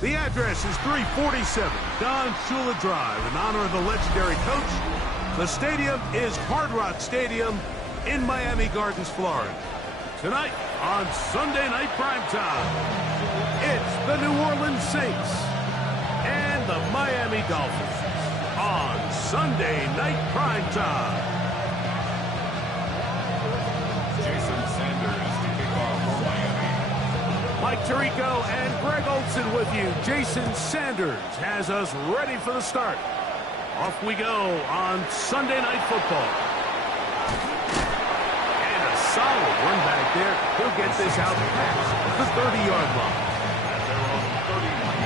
The address is 347 Don Shula Drive. In honor of the legendary coach, the stadium is Hard Rock Stadium in Miami Gardens, Florida. Tonight on Sunday Night Primetime, it's the New Orleans Saints and the Miami Dolphins on Sunday Night Primetime. Jason Sanders to kick off for Miami. Mike Tirico and Greg Olsen with you. Jason Sanders has us ready for the start. Off we go on Sunday Night Football. And a solid run back there. He'll get this out past the 30-yard line. And they're on the 31-yard line.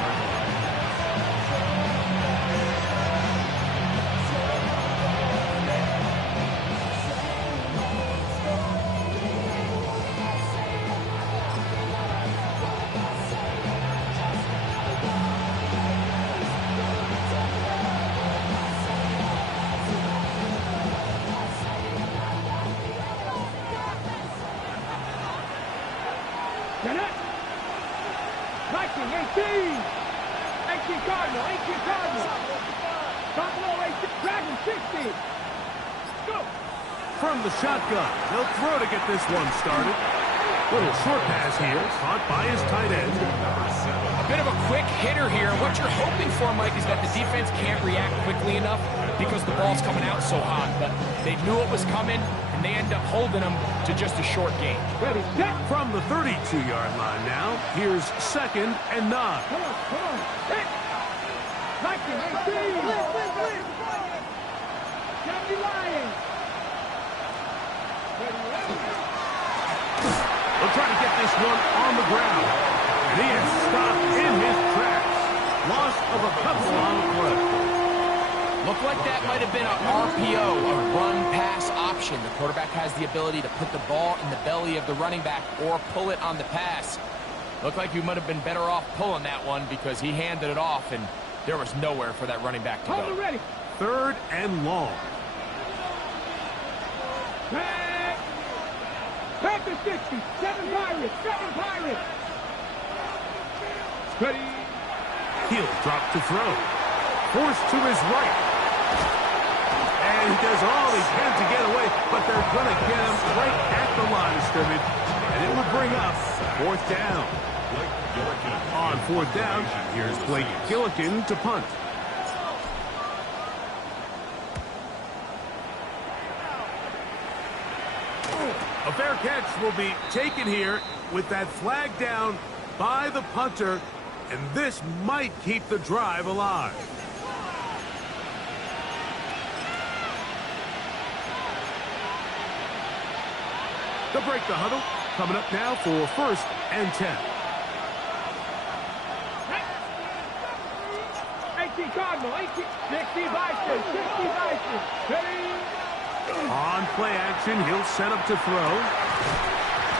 From the shotgun, he'll throw to get this one started. Little short pass here, caught by his tight end. A bit of a quick hitter here. What you're hoping for, Mike, is that the defense can't react quickly enough because the ball's coming out so hot. But they knew it was coming, and they end up holding them to just a short gain. Ready, set. From the 32-yard line now, here's 2nd and 9. Come on, hit! 19, 18! Blitz! 70 Lions! They'll try to get this one on the ground. And he is stopped in his tracks. Loss of a couple on the play. Looked like that might have been an RPO, a run-pass option. The quarterback has the ability to put the ball in the belly of the running back or pull it on the pass. Looked like you might have been better off pulling that one because he handed it off, and there was nowhere for that running back to go. Hold it ready. 3rd and long. Panthers 60, 7 Pirates, 7 Pirates. Ready. He'll drop to throw. Forced to his right. And he does all he can to get away, but they're going to get him right at the line of scrimmage. And it will bring up 4th down. On 4th down, here's Blake Gillikin to punt. A fair catch will be taken here with that flag down by the punter, and this might keep the drive alive. They'll break the huddle. Coming up now for 1st and 10. 18 Cardinal, 18, 60 Bison, 60 Bison. Ready. On play action, he'll set up to throw.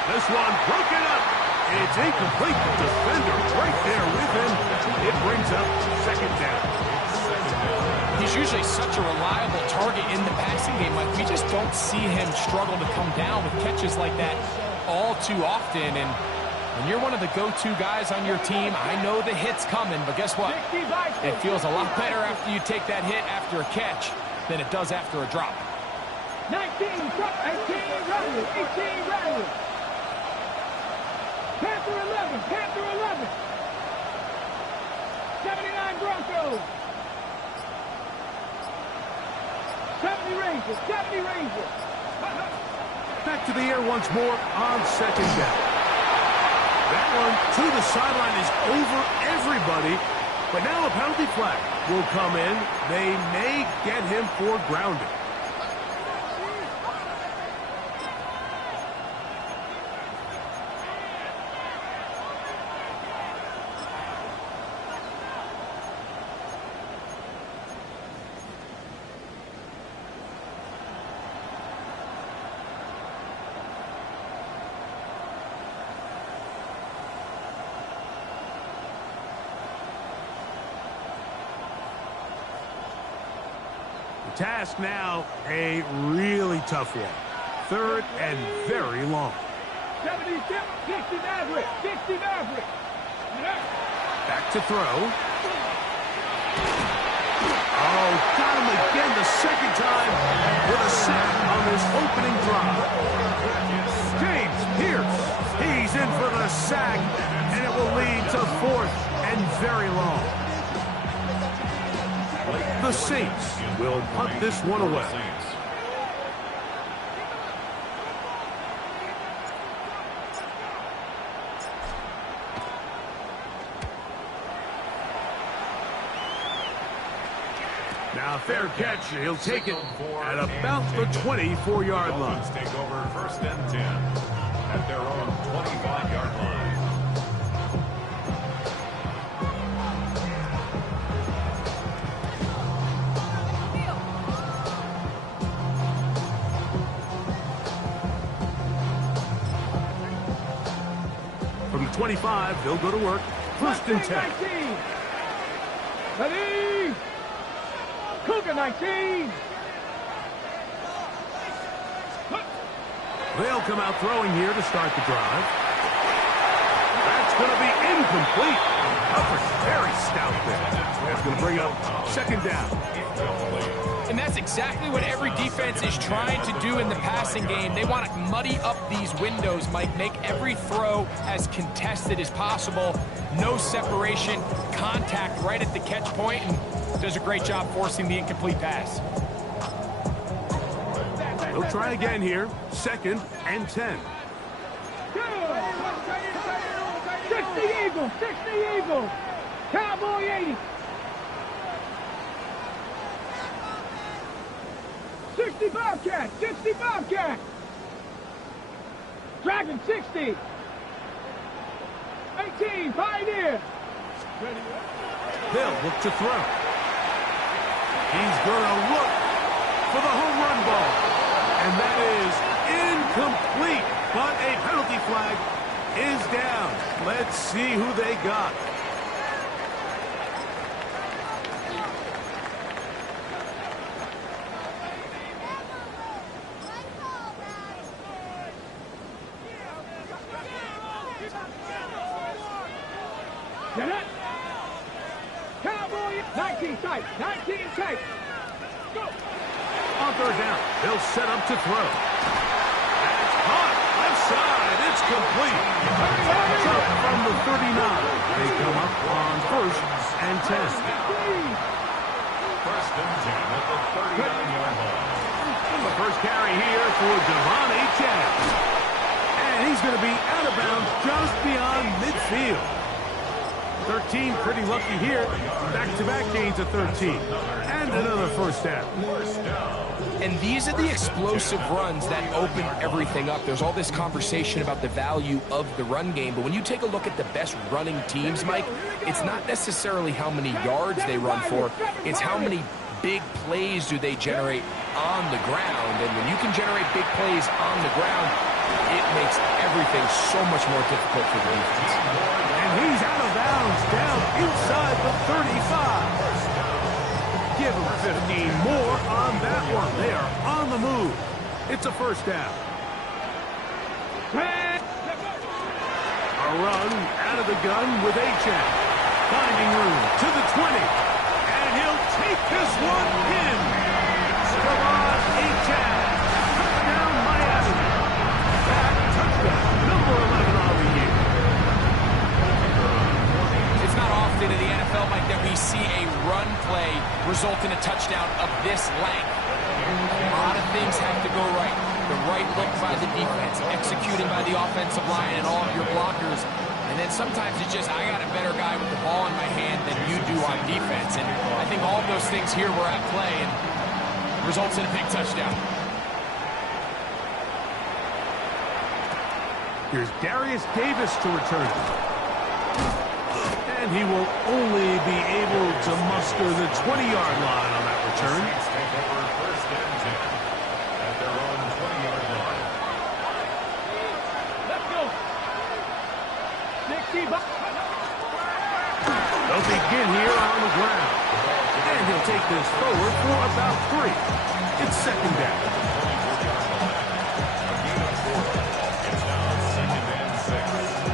This one broken up. It's incomplete. Defender right there with him. It brings up 2nd down. He's usually such a reliable target in the passing game. Like, we just don't see him struggle to come down with catches like that all too often. And when you're one of the go-to guys on your team, I know the hit's coming, but guess what? It feels a lot better after you take that hit after a catch than it does after a drop. 19, 18, Rattler, 18, Rattler. Panther 11, Panther 11. 79 Broncos. 70 Rangers, 70 Rangers. Back to the air once more on 2nd down. That one to the sideline is over everybody, but now a penalty flag will come in. They may get him for grounding. Task now, a really tough one. 3rd and very long. 70, 60 Maverick, 60 Maverick. Back to throw. Oh, got him again the second time with a sack on this opening drive. James Pierce, he's in for the sack, and it will lead to 4th and very long. The Saints will punt this one away. Now, fair catch. He'll take it at about the 24-yard line. Take over 1st and 10 at their own 25-yard line. From the 25, they'll go to work. 1st and 10. Ready? Cougar 19. They'll come out throwing here to start the drive. That's going to be incomplete. Coverage very stout there. That's going to bring up 2nd down. And that's exactly what every defense is trying to do in the passing game. They want to muddy up these windows, Mike, make every throw as contested as possible. No separation, contact right at the catch point, and does a great job forcing the incomplete pass. They'll try again here. 2nd and 10. 60 Eagles, 60 Eagles. Cowboy 80. 60 Bobcat, 60 Bobcat. Dragon 60. 18 Pioneer. They'll look to throw. He's going to look for the home run ball. And that is incomplete. But a penalty flag is down. Let's see who they got. Get it? Cowboy 19 tight, 19 tight. Go. On 3rd down, they'll set up to throw. That's caught. Left side. It's complete. It's up from the 39. They come up on 1st and 10. 1st and 10 at the 39-yard line. The first carry here for Devon Achane. And he's going to be out of bounds just beyond midfield. 13 pretty lucky here. Back-to-back gains of 13. And another 1st down. And these are the explosive runs that open everything up. There's all this conversation about the value of the run game, but when you take a look at the best running teams, Mike, it's not necessarily how many yards they run for, it's how many big plays do they generate on the ground. And when you can generate big plays on the ground, it makes everything so much more difficult for the defense. And he's out of bounds down inside the 35. Give him 15 more on that one. They are on the move. It's a 1st down. A run out of the gun with Achane. Finding room to the 20. And he'll take this one in. Devon Achane. Touchdown Miami. That touchdown. Number 11 on the year. It's not often in the NFL, Mike, that we see a run play result in a touchdown of this length. A lot of things have to go right. The right look by the defense, executing by the offensive line and all of your blockers. And then sometimes it's just, I got a better guy with the ball in my hand than you do on defense. And I think all of those things here were at play and results in a big touchdown. Here's Darius Davis to return. And he will only be able to muster the 20-yard line on that return. Take over 1st and 10 at their own 20-yard line. Let's go. 60 They'll begin here on the ground. And he'll take this forward for about 3. It's 2nd down. It's now 2nd and 6.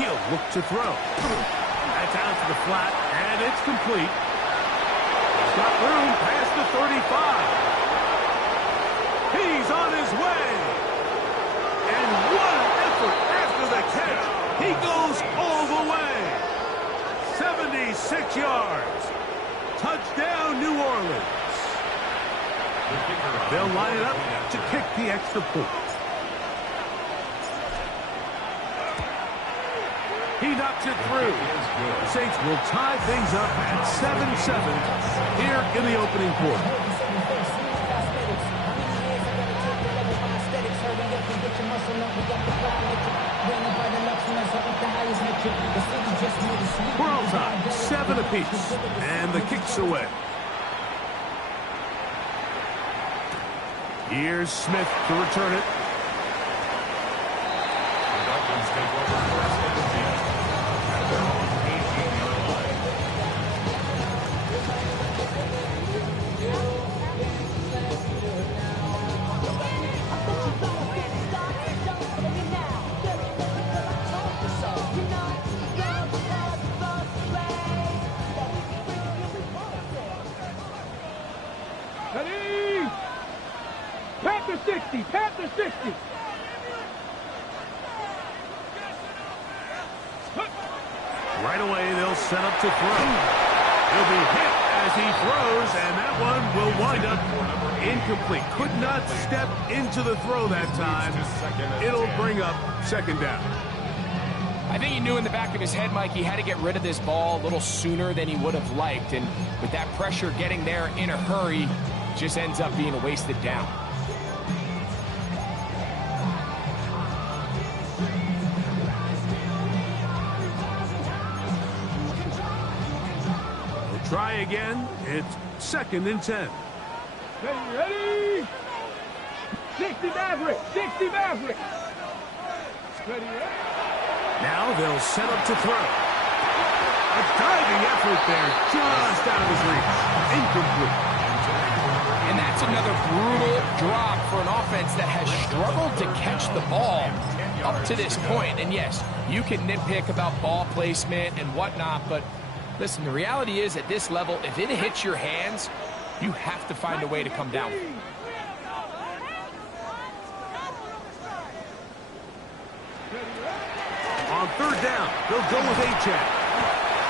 He'll look to throw. That's out to the flat, and it's complete. He's got room past the 35. He's on his way. And what an effort after the catch. He goes all the way. 76 yards. Touchdown, New Orleans. They'll line it up to kick the extra point. He knocks it through. The Saints will tie things up at 7-7 here in the opening quarter. We're on time, 7 apiece, and the kick's away. Here's Smith to return it. The Dolphins take over first and 10 at their own 18-yard line. Ready? Panther 60, Panther 60. Right away, they'll set up to throw. He'll be hit as he throws, and that one will wind up incomplete. Could not step into the throw that time. It'll bring up second down. I think he knew in the back of his head, Mike, he had to get rid of this ball a little sooner than he would have liked. And with that pressure getting there in a hurry, just ends up being a wasted down. We'll try again. It's 2nd and 10. Ready? 60 Maverick, 60 Maverick. Ready? Now they'll set up to throw. A diving effort there, just out of his reach. Incomplete. And that's another brutal drop for an offense that has struggled to catch the ball up to this point. And yes, you can nitpick about ball placement and whatnot, but listen, the reality is at this level, if it hits your hands, you have to find a way to come down. On 3rd down, they'll go with Achane.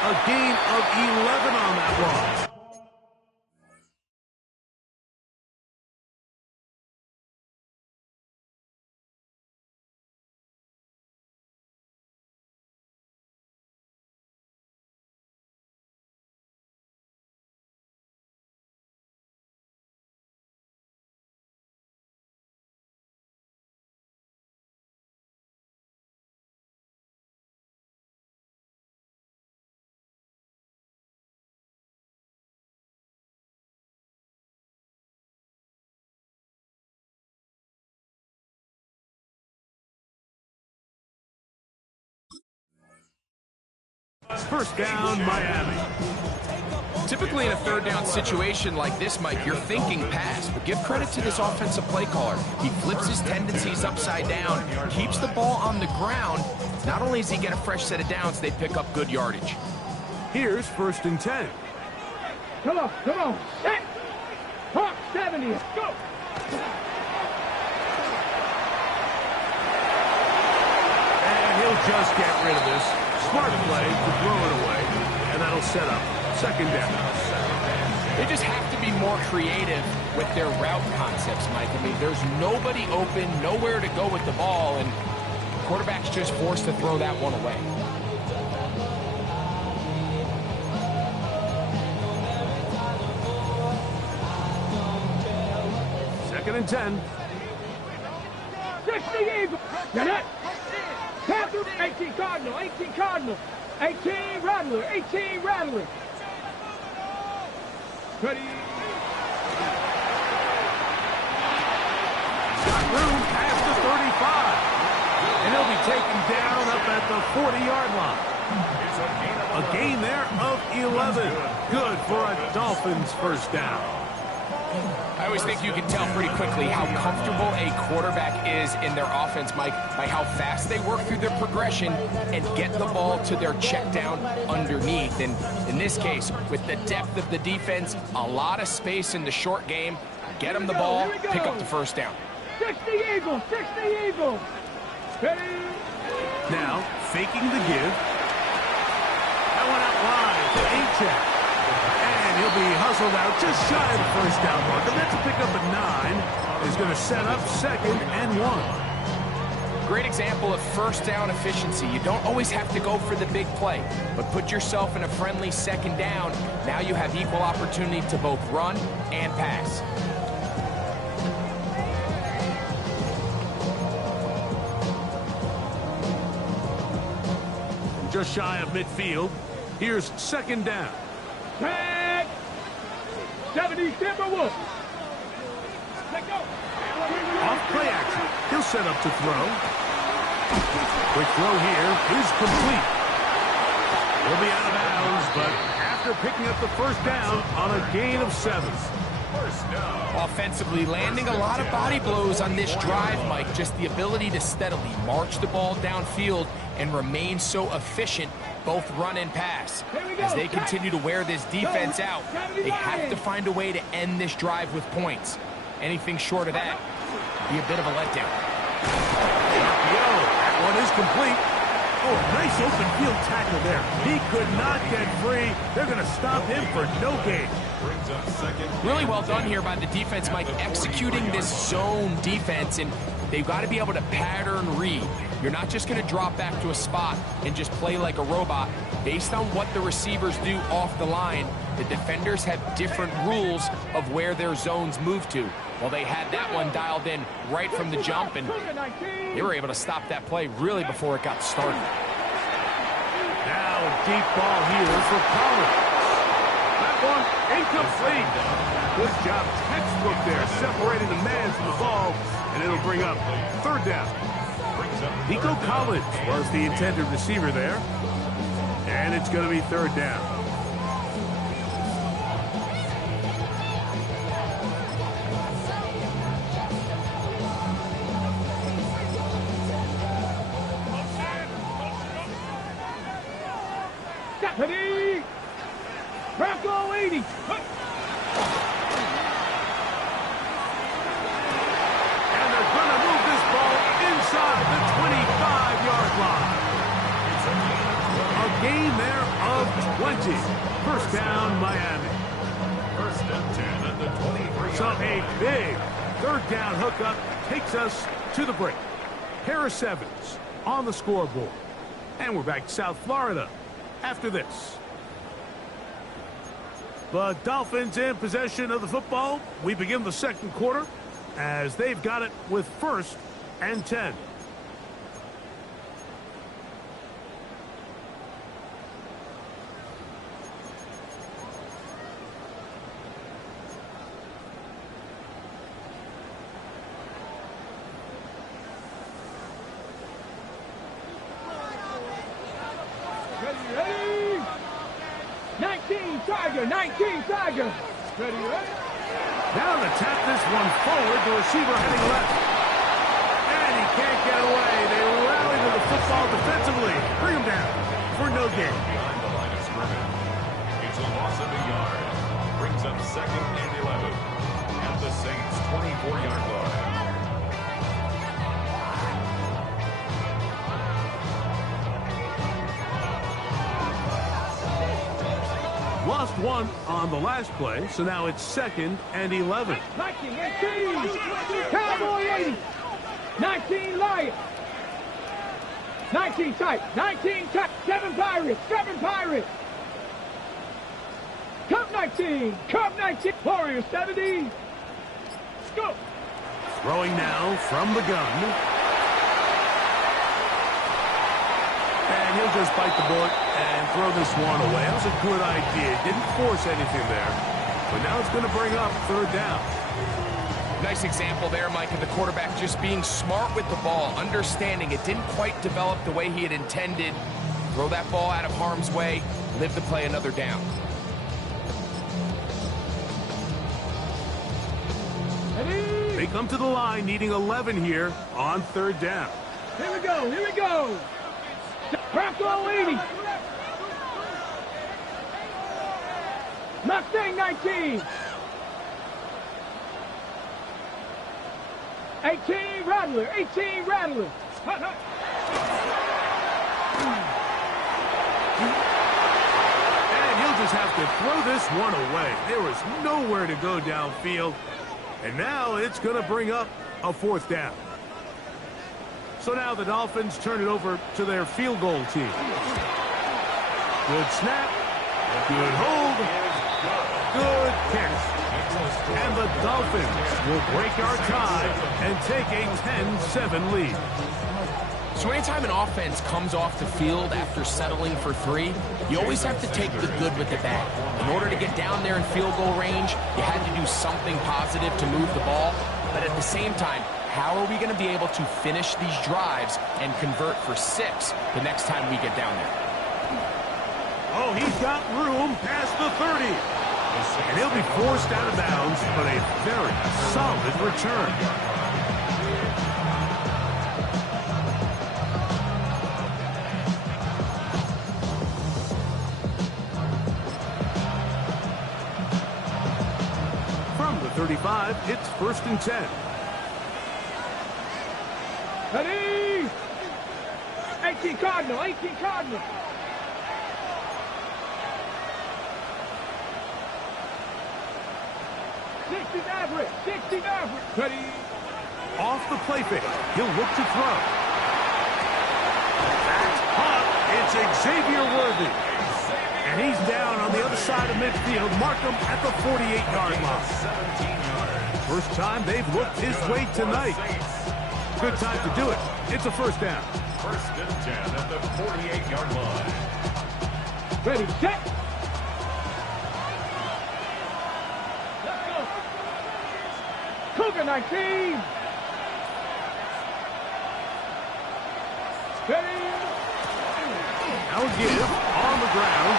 A gain of 11 on that loss. First down, Miami. Typically in a 3rd down situation like this, Mike, you're thinking pass, but give credit to this offensive play caller. He flips his tendencies upside down, keeps the ball on the ground. Not only does he get a fresh set of downs, they pick up good yardage. Here's 1st and 10. Come on, come on. Set. Hawk 70, go. And he'll just get rid of this. Smart play to throw it away, and that'll set up 2nd down. They just have to be more creative with their route concepts, Mike. I mean, there's nobody open, nowhere to go with the ball, and the quarterback's just forced to throw that one away. Second and 10. 60 Eagle. Get it. Panther, 18 Cardinal, 18 Cardinal. 18 Rattler, 18 Rattler. Ready. Got room past the 35. And he'll be taken down up at the 40-yard line. A gain there of 11. Good for a Dolphins first down. I always think you can tell pretty quickly how comfortable a quarterback is in their offense, Mike, by how fast they work through their progression and get the ball to their check down underneath. And in this case, with the depth of the defense, a lot of space in the short game, get them the ball, pick up the first down. 60 Eagles, 60 Eagles. Ready? Now, faking the give. That one out wide to Achek. And he'll be hustled out just shy of the first down mark. And that's a pickup at 9. Is going to set up 2nd and 1. Great example of first down efficiency. You don't always have to go for the big play, but put yourself in a friendly 2nd down. Now you have equal opportunity to both run and pass. Just shy of midfield. Here's 2nd down. Tag. 70 Timberwolves. Let go. Off play action. He'll set up to throw. Quick throw here is complete. He'll be out of bounds, but after picking up the first down on a gain of 7. Offensively, landing a lot of body blows on this drive, Mike. Just the ability to steadily march the ball downfield and remain so efficient, both run and pass. As they continue to wear this defense out, they have to find a way to end this drive with points. Anything short of that would be a bit of a letdown. That one is complete. Oh, nice open field tackle there. He could not get free. They're going to stop him for no gain. Really well done here by the defense, Mike, executing this zone defense, and they've got to be able to pattern read. You're not just going to drop back to a spot and just play like a robot. Based on what the receivers do off the line, the defenders have different rules of where their zones move to. Well, they had that one dialed in right from the jump, and they were able to stop that play really before it got started. Now a deep ball here for Collins. That one incomplete. Good job, textbook there, separating the man from the ball, and it'll bring up 3rd down. Nico Collins was the intended receiver there, and it's going to be 3rd down. Deputy! Bronco 80! And they're going to move this ball inside the 25-yard line. A gain there of 20. First down, Miami. 1st and 10 at the 23. So a big 3rd down hookup takes us to the break. Harris Evans on the scoreboard. And we're back to South Florida after this. The Dolphins in possession of the football. We begin the 2nd quarter as they've got it with 1st and 10. Ready? 19 Tiger, 19 Tiger. Ready? Now to tap this one forward, the receiver heading left. And he can't get away. They rally to the football defensively. Bring him down for no gain. Behind the line of scrimmage. It's a loss of a yard. Brings up 2nd and 11 at the Saints' 24-yard line. Lost one on the last play, so now it's 2nd and 11. 19, 18. Cowboy 80. 19 Lion. 19 tight. 19 tight. 7 Pirates. 7 Pirates. Cup 19. Cup 19. Warriors 70. Let's go. Throwing now from the gun. And he'll just bite the bullet and throw this one away. That was a good idea. Didn't force anything there. But now it's going to bring up 3rd down. Nice example there, Mike, of the quarterback just being smart with the ball, understanding it didn't quite develop the way he had intended. Throw that ball out of harm's way, live to play another down. come to the line needing 11 here on third down. Here we go, here we go. Bronco 80. Mustang 19. 18 Rattler, 18 Rattler. Hut, hut. And he'll just have to throw this one away. There was nowhere to go downfield. And now it's going to bring up a fourth down. So now the Dolphins turn it over to their field goal team. Good snap. Good hold. Good catch. And the Dolphins will break our tie and take a 10-7 lead. So anytime an offense comes off the field after settling for 3, you always have to take the good with the bad. In order to get down there in field goal range, you had to do something positive to move the ball. But at the same time, how are we going to be able to finish these drives and convert for 6 the next time we get down there? Oh, he's got room past the 30. And he'll be forced out of bounds, but a very solid return. From the 35, it's 1st and 10. Ready? 18 Cardinal, 18 Cardinal. Sixty average. Ready? Off the play fake. He'll look to throw. That's caught. It's Xavier Worthy. And he's down on the other side of midfield. Mark him at the 48-yard line. 17 yards. First time they've looked his way tonight. Good time to do it. It's a first down. 1st and 10 at the 48-yard line. Ready, set. Cougar 19. Ready? Now give on the ground.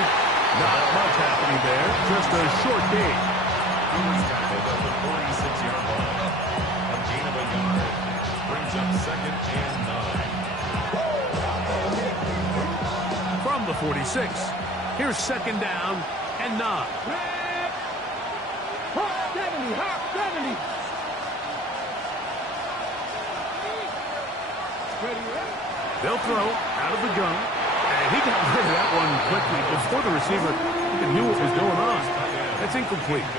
Not much happening there. Just a short gain. Cougars tackled at the 46-yard line. A gain of a yard. Brings up 2nd and 9. From the 46, here's 2nd down and 9. Hot 70, hot 70. They'll throw out of the gun. And he got rid of that one quickly before the receiver even knew what was going on. That's incomplete.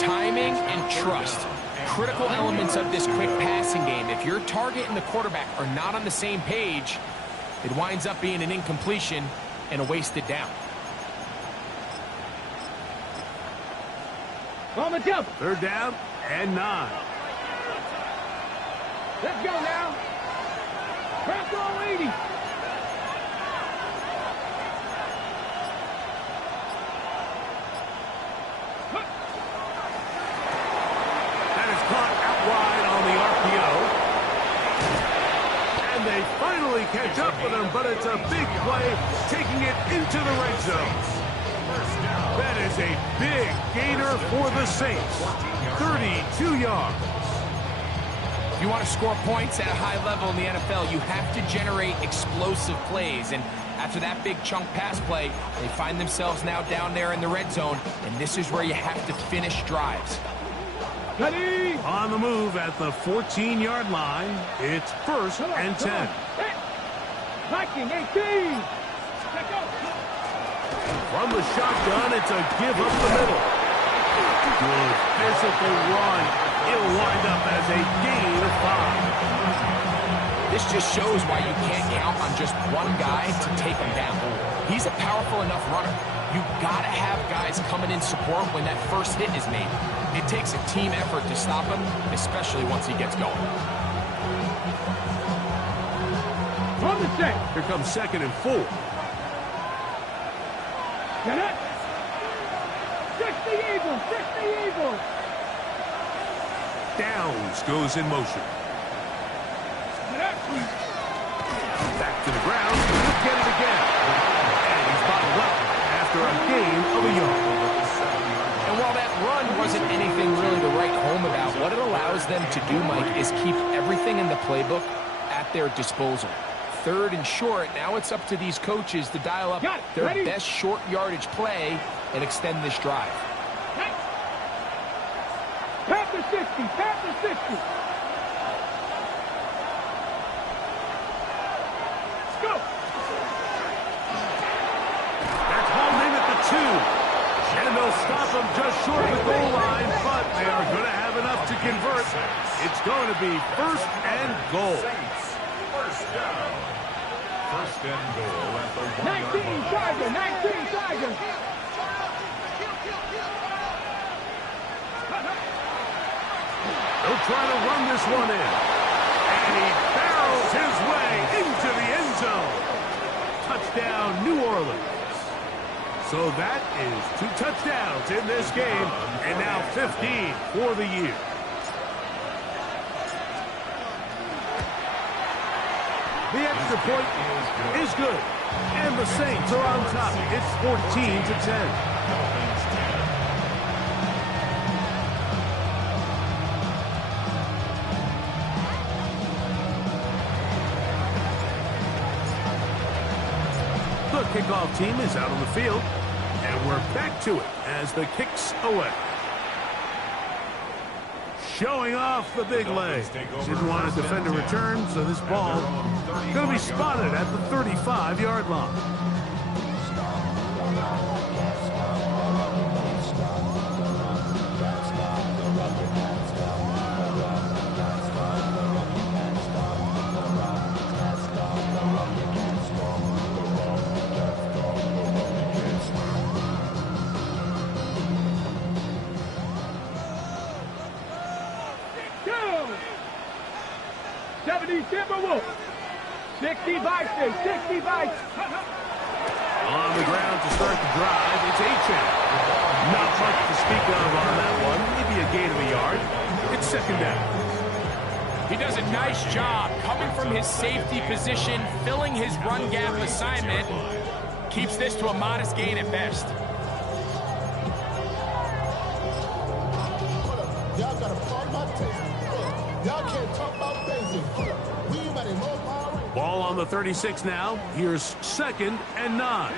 Timing and trust. Critical elements of this quick passing game. If your target and the quarterback are not on the same page, it winds up being an incompletion and a wasted down. On the jump. 3rd down and 9. Let's go now. Bronco 80. That is caught out wide on the RPO. And they finally catch up with him, but it's a big play, taking it into the red zone. That is a big gainer for the Saints. 32 yards. If you want to score points at a high level in the NFL, you have to generate explosive plays. And after that big chunk pass play, they find themselves now down there in the red zone. And this is where you have to finish drives. Ready? On the move at the 14-yard line, it's 1st and 10. Viking 18. Let's go. From the shotgun, it's a give up the middle. Good physical run. It'll wind up as a gain of 5. This just shows why you can't count on just one guy to take him down. He's a powerful enough runner. You got to have guys coming in support when that first hit is made. It takes a team effort to stop him, especially once he gets going. On the set. Here comes 2nd and 4. Get it. 60 Eagles, 60 Eagles. Downs goes in motion. Get it. Back to the ground. He'll get it again. And he's bottled up after a gain of a yard. And while that run wasn't anything really to write home about. What it allows them to do, Mike, is keep everything in the playbook at their disposal. 3rd and short, now it's up to these coaches to dial up their best short yardage play and extend this drive. Pass to 60, pass to 60. Let's go. That's holding at the 2. And they'll stop them just short of the goal line, but they are going to have enough to convert. It's going to be 1st and goal. First down. 1st and goal at the 1-yard 19 line. Tiger, 19 Tiger. They'll try to run this one in. And he barrels his way into the end zone. Touchdown, New Orleans. So that is 2 touchdowns in this game, and now 15 for the year. The extra point is good, and the Saints are on top. It's 14-10. The kickoff team is out on the field, and we're back to it as the kick's away. Showing off the big leg. Didn't want to defend a return, so this ball going to be spotted at the 35-yard line. Timberwolves. 60 Vikings, 60 Vikings. On the ground to start the drive, it's Achane. Not much to speak of on that one. Maybe a gain of a yard. It's 2nd down. He does a nice job coming from his safety position, filling his run gap assignment. Keeps this to a modest gain at best. Y'all gotta follow my taste. Y'all can't talk about basic. We ready more power. Ball on the 36 now. Here's 2nd and 9.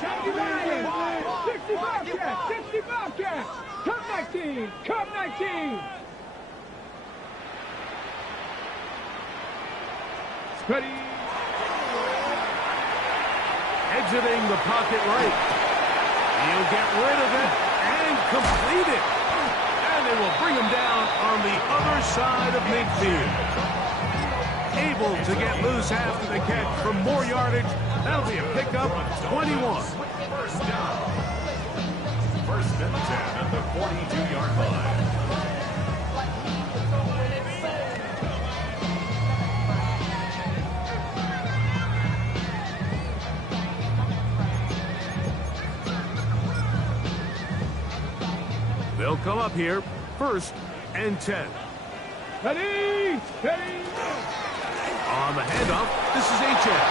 60 Bobcats, 60 Bobcats. Come 19, come 19. Ready. Exiting the pocket right. He'll get rid of it and complete it. And they will bring him down on the other side of midfield. Able to get loose after the catch for more yardage. That'll be a pickup of 21. First down. 1st and 10 at the 42-yard line. They'll come up here, 1st and 10. Ready, ready. On the handoff, this is Achane.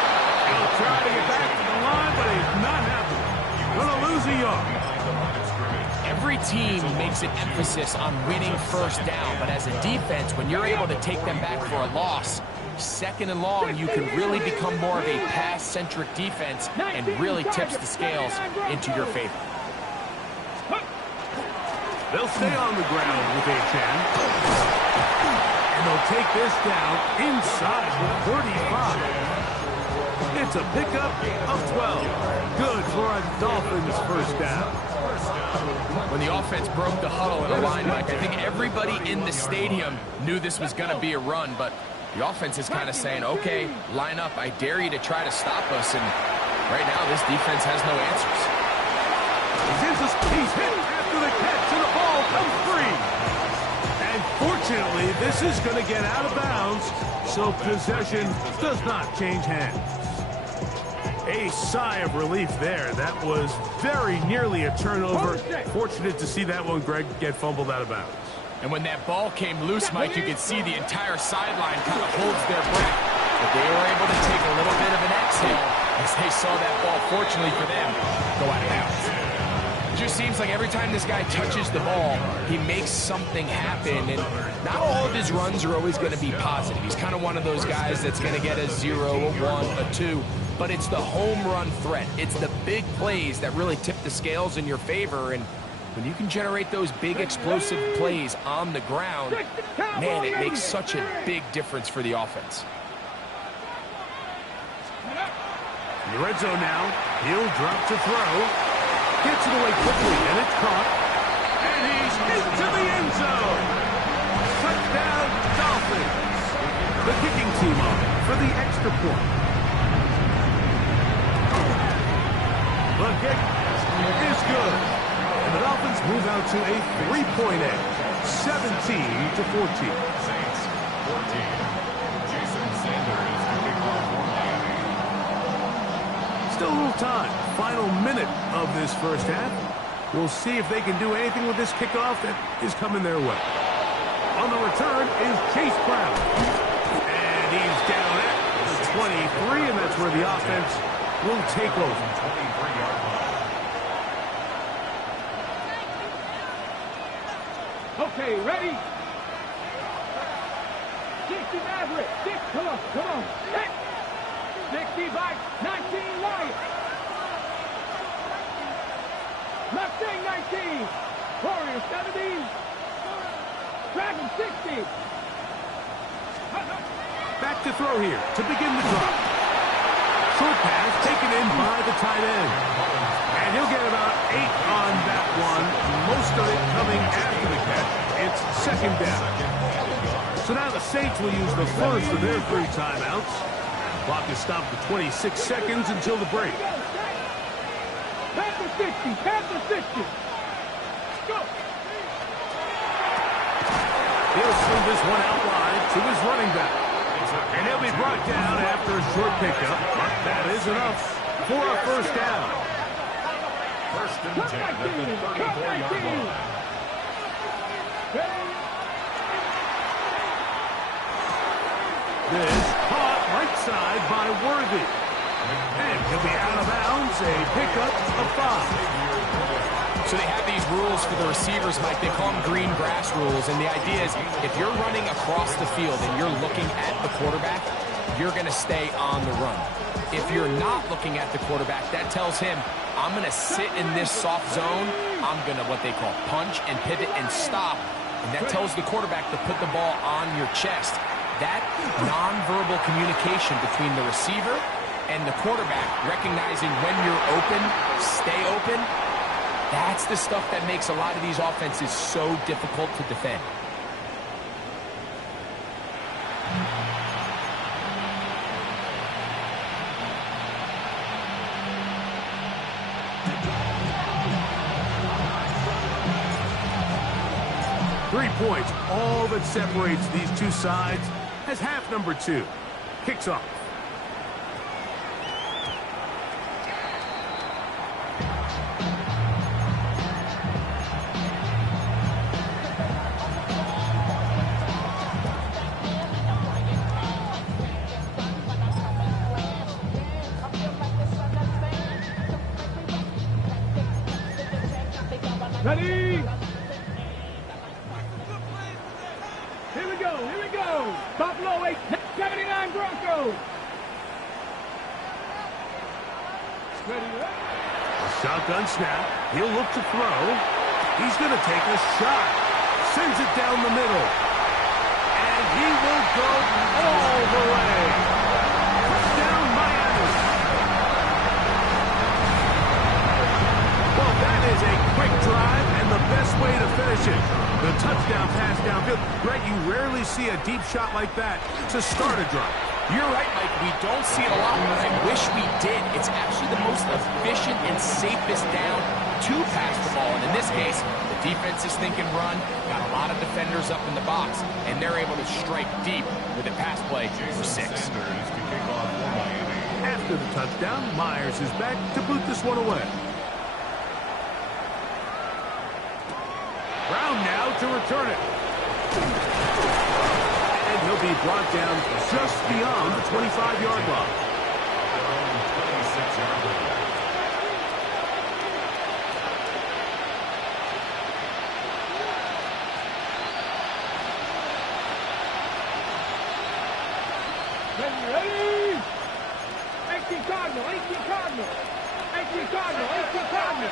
He'll try to get back to the line, but he's not happening. Gonna lose a yard. Every team makes an emphasis on winning 1st down, but as a defense, when you're able to take them back for a loss, 2nd and long, you can really become more of a pass-centric defense and really tips the scales into your favor. They'll stay on the ground with Achane. And they'll take this down inside the 35. It's a pickup of 12. Good for a Dolphins 1st down. When the offense broke the huddle in a line, Mike, I think everybody in the stadium knew this was going to be a run, but the offense is kind of saying, okay, line up. I dare you to try to stop us, and right now this defense has no answers. He's hit after the catch, and the ball comes free. And fortunately, this is going to get out of bounds, so possession does not change hands. A sigh of relief there. That was very nearly a turnover. Fortunate to see that one, Greg, get fumbled out of bounds. And when that ball came loose, Mike, you could see the entire sideline kind of holds their breath. But they were able to take a little bit of an exhale as they saw that ball, fortunately for them, go out of bounds. just seems like every time this guy touches the ball, he makes something happen. And not all of his runs are always going to be positive. He's kind of one of those guys that's going to get a 0, a 1, a 2. But it's the home run threat. It's the big plays that really tip the scales in your favor. And when you can generate those big explosive plays on the ground, man, it makes such a big difference for the offense. In the red zone now, he'll drop to throw. Gets it away quickly, and it's caught. And he's into the end zone. Touchdown, Dolphins. The kicking team on for the extra point. The kick is good. And the Dolphins move out to a 3-point edge, 17-14. Saints 14. Jason Sanders kicking off for Miami. Still a little time. Final minute of this first half. We'll see if they can do anything with this kickoff that is coming their way. On the return is Chase Brown. And he's down at the 23, and that's where the offense will take over. 23-yard line. Okay, ready? 60 Maverick. 6, come on. 60 by 19 Lions. Mustang 19. Warrior 70. Dragon 60. Back to throw here to begin the drive. Short pass taken in by the tight end. And he'll get about 8 on that one. Most of it coming after the catch. It's second down. So now the Saints will use the first of their 3 timeouts. Clock is stopped for 26 seconds until the break. Panther 60. Panther 60. Go. He'll swing this one out wide to his running back. And he'll be brought down after a short pickup. But that is enough for a first down. First and 10 at the 34-yard line. This caught right side by Worthy. And he'll be out of bounds, a pickup of 5. So they have these rules for the receivers, Mike. They call them green grass rules. And the idea is if you're running across the field and you're looking at the quarterback, you're going to stay on the run. If you're not looking at the quarterback, that tells him, I'm going to sit in this soft zone. I'm going to what they call punch and pivot and stop. And that tells the quarterback to put the ball on your chest. That nonverbal communication between the receiver and the quarterback, recognizing when you're open, stay open, that's the stuff that makes a lot of these offenses so difficult to defend. Three points, all that separates these two sides as half number 2 kicks off. Ready? Here we go. Buffalo 879 Broncos. Ready? A shotgun snap. He'll look to throw. He's going to take a shot. Sends it down the middle. And he will go all the way. Touchdown, Miami. Well, that is a quick drive and the best way to finish it. The touchdown pass downfield. Greg, you rarely see a deep shot like that to start a drive. You're right, Mike. We don't see it a lot, but I wish we did. It's actually the most efficient and safest down to pass the ball. And in this case, the defense is thinking run, got a lot of defenders up in the box, and they're able to strike deep with a pass play for 6. After the touchdown, Myers is back to boot this one away. Brown now to return it. And he'll be brought down just beyond the 25-yard line. 26-yard line. Ready? 18 Cardinal, 18 Cardinal. 18 Cardinal, 18 Cardinal.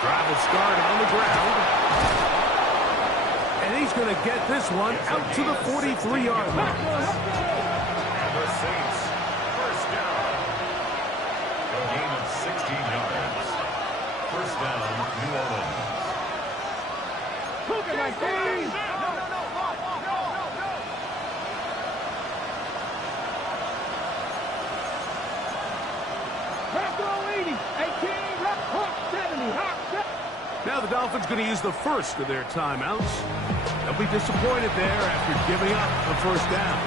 Drive will start on the ground. And he's going to get this one out to the 43-yard line. And the Saints, first down. A gain of 16 yards. First down, New Orleans. Cougar 19. Now the Dolphins going to use the first of their timeouts. They'll be disappointed there after giving up the first down.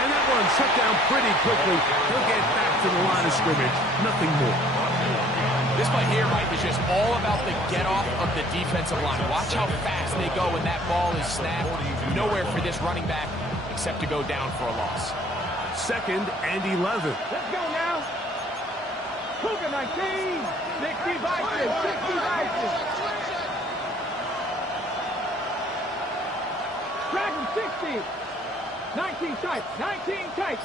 And that one shut down pretty quickly. He'll get back to the line of scrimmage. Nothing more. This play here, Mike, is just all about the get-off of the defensive line. Watch how fast they go when that ball is snapped. Nowhere for this running back except to go down for a loss. 2nd and 11. Let's go now. Cougar 19. 60 Vikings. 60 Vikings. Dragon 60. 19 tight. 19 tight.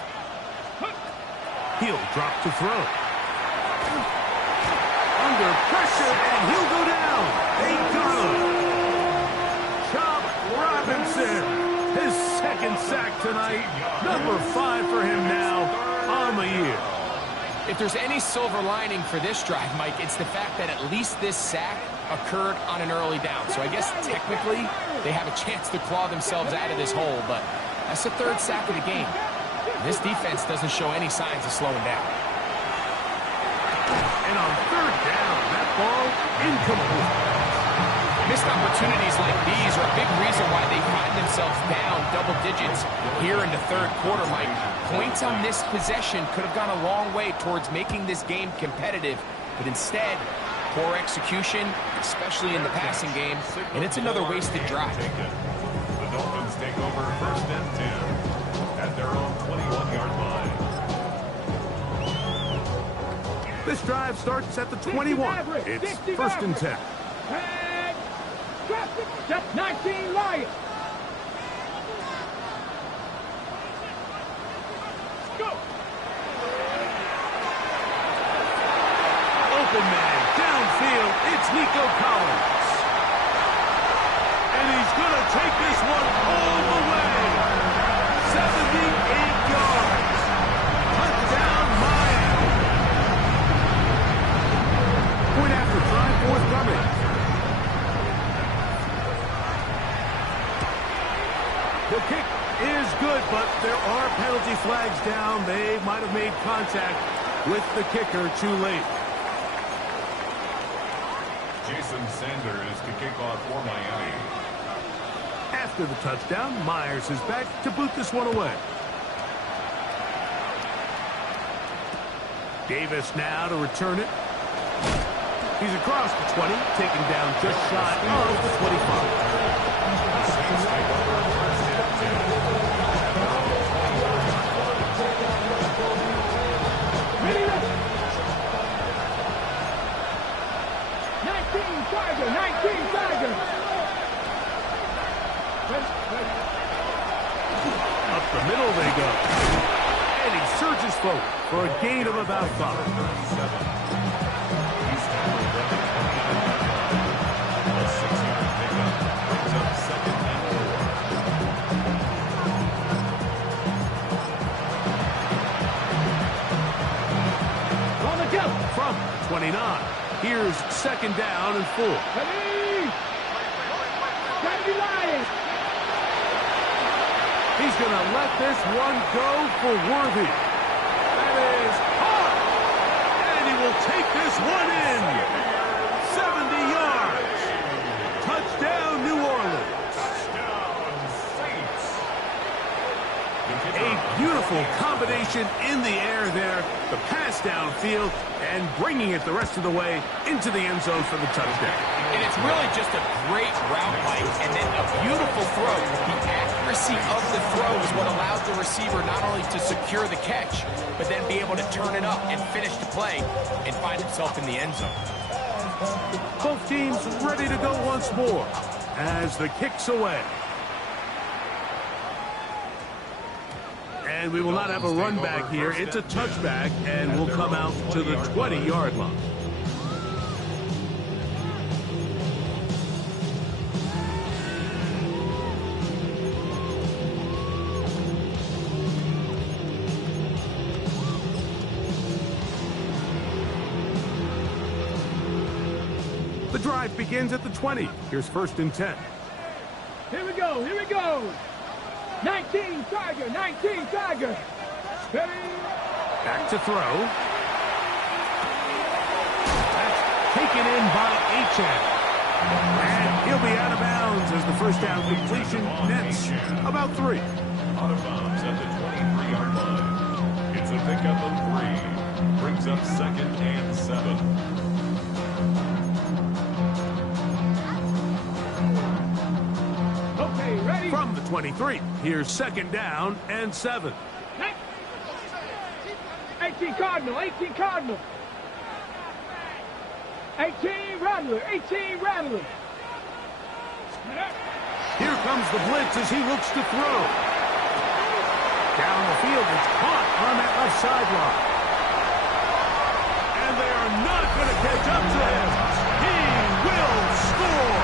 He'll drop to throw. Under pressure, and he'll go down. They got him. Chop Robinson, his 2nd sack tonight. Number 5 for him now on the year. If there's any silver lining for this drive, Mike, it's the fact that at least this sack occurred on an early down. So I guess technically they have a chance to claw themselves out of this hole, but that's the 3rd sack of the game. This defense doesn't show any signs of slowing down. And on 3rd down, that ball incomplete. Missed opportunities like these are a big reason why they find themselves down double digits here in the 3rd quarter, Mike. Points on this possession could have gone a long way towards making this game competitive, but instead, poor execution, especially in the passing game, and it's another wasted drive. The Dolphins take over 1st and 10 at their own 21-yard line. This drive starts at the 21. It's 1st and 10. And that's 19 Lions. Go. Open man, downfield, it's Nico Collins. And he's going to take this one all the way. 78 yards. Touchdown, Miami. Point after drive forthcoming. The kick is good, but there are penalty flags down. They might have made contact with the kicker too late. Jason Sanders to kick off for Miami. After the touchdown, Myers is back to boot this one away. Davis now to return it. He's across the 20, taken down just shy of the 25. Up the middle they go. And he surges forward for a gain of about 5. From 29. Here's 2nd down and 4. He's going to let this one go for Worthy. That is hard. And he will take this one in. 70 yards. Touchdown, New Orleans. A beautiful combination in the air there. The pass downfield and bringing it the rest of the way into the end zone for the touchdown. And it's It's really just a great route, Mike, and then a beautiful throw. The accuracy of the throw is what allowed the receiver not only to secure the catch, but then be able to turn it up and finish the play and find himself in the end zone. Both teams ready to go once more as the kick's away. And we will not have a run back here. It's a touchback, and we'll come out to the 20-yard line. The drive begins at the 20. Here's 1st and 10. Here we go, here we go. 19 Tiger, 19 Tiger. Ready? Back to throw. That's taken in by Achane. And he'll be out of bounds as the first down completion nets about 3. Out of bounds at the 23-yard line. It's a pickup of 3. Brings up 2nd and 7. Ready? From the 23, here's 2nd down and 7. 18 Cardinal, 18 Cardinal. 18 Rattler, 18 Rattler. Here comes the blitz as he looks to throw. Down the field, it's caught on that left sideline. And they are not going to catch up to him. He will score.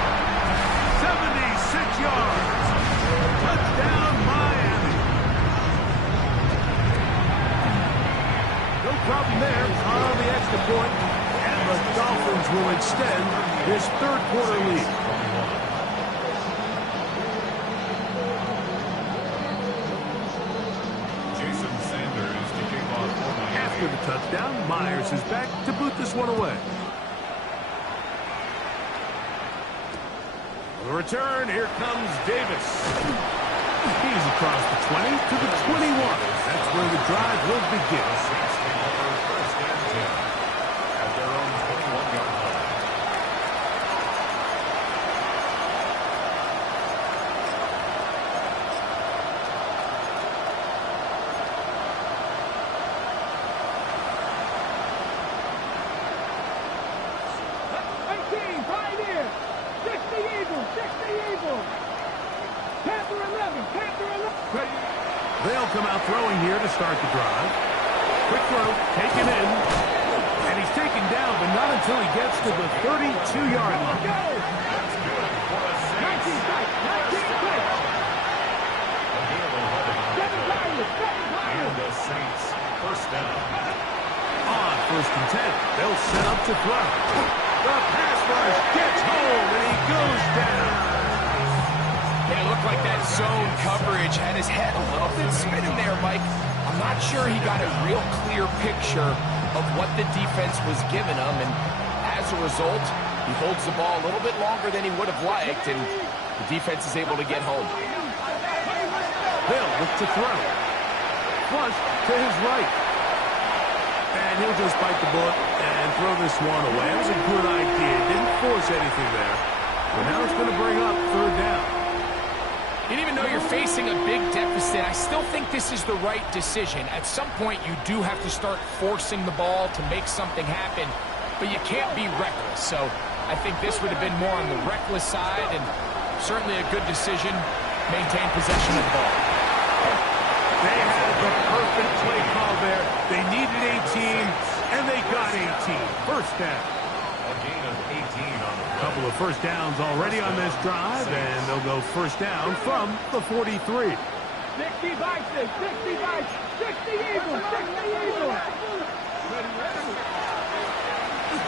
76 yards. Touchdown, Miami. No problem there on the extra point, and the Dolphins will extend this 3rd quarter lead. Jason Sanders to kick off for Miami. After the touchdown, Myers is back to boot this one away. The return, here comes Davis. He's across the 20 to the 21. That's where the drive will begin. Saints take over 1st and 10 at their own 21-yard line. They'll come out throwing here to start the drive. Quick throw, taken in. And he's taken down, but not until he gets to the 32-yard line. That's good for a Saints. 19 Tiger, 19 Tiger. A gain of 11. 7 Tiger, 7 And Tiger. the Saints 1st down. On 1st and 10, they'll set up to throw. The pass rush gets home, and he goes down. It looked like that zone coverage had his head a little bit spinning there, Mike. I'm not sure he got a real clear picture of what the defense was giving him, and as a result, he holds the ball a little bit longer than he would have liked, and the defense is able to get home. Bill with to throw. Flush to his right. And he'll just bite the bullet and throw this one away. That was a good idea. Didn't force anything there. But now it's going to bring up 3rd down. And even though you're facing a big deficit, I still think this is the right decision. At some point, you do have to start forcing the ball to make something happen, but you can't be reckless. So I think this would have been more on the reckless side, and certainly a good decision. Maintain possession of the ball. They had the perfect play call there. They needed 18, and they got 18. 1st down. A gain of 18 on the play. Couple of 1st downs already on this drive, and they'll go 1st down from the 43. 60 Vikings, 60 Vikings, 60 Eagles, 60 Eagles.